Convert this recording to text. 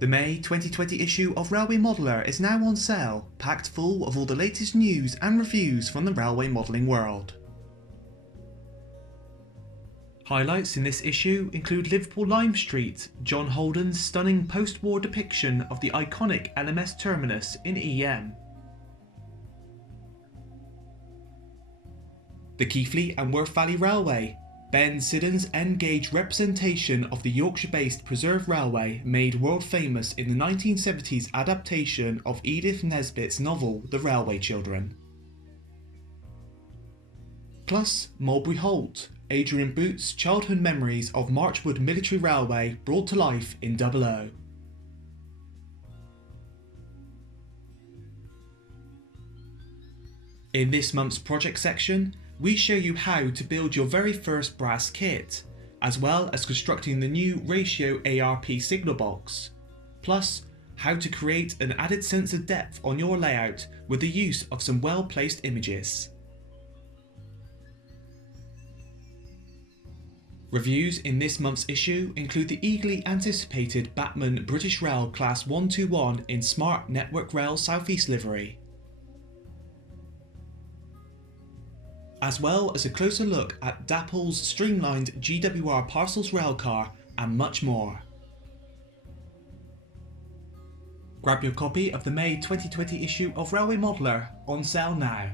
The May 2020 issue of Railway Modeller is now on sale, packed full of all the latest news and reviews from the railway modelling world. Highlights in this issue include Liverpool Lime Street, John Holden's stunning post-war depiction of the iconic LMS terminus in EM. The Keighley Worth Valley Railway, Ben Siddon's N-gauge representation of the Yorkshire-based preserved railway made world famous in the 1970s adaptation of Edith Nesbit's novel The Railway Children. Plus, Mulberry Halt, Adrian Boot's childhood memories of Marchwood Military Railway brought to life in 00. In this month's project section, we show you how to build your very first brass kit, as well as constructing the new Ratio ARP Signal Box, plus how to create an added sense of depth on your layout with the use of some well-placed images. Reviews in this month's issue include the eagerly anticipated Batman British Rail Class 121 in Smart Network Rail South East livery, as well as a closer look at Dapple's streamlined GWR parcels railcar and much more. Grab your copy of the May 2020 issue of Railway Modeller on sale now.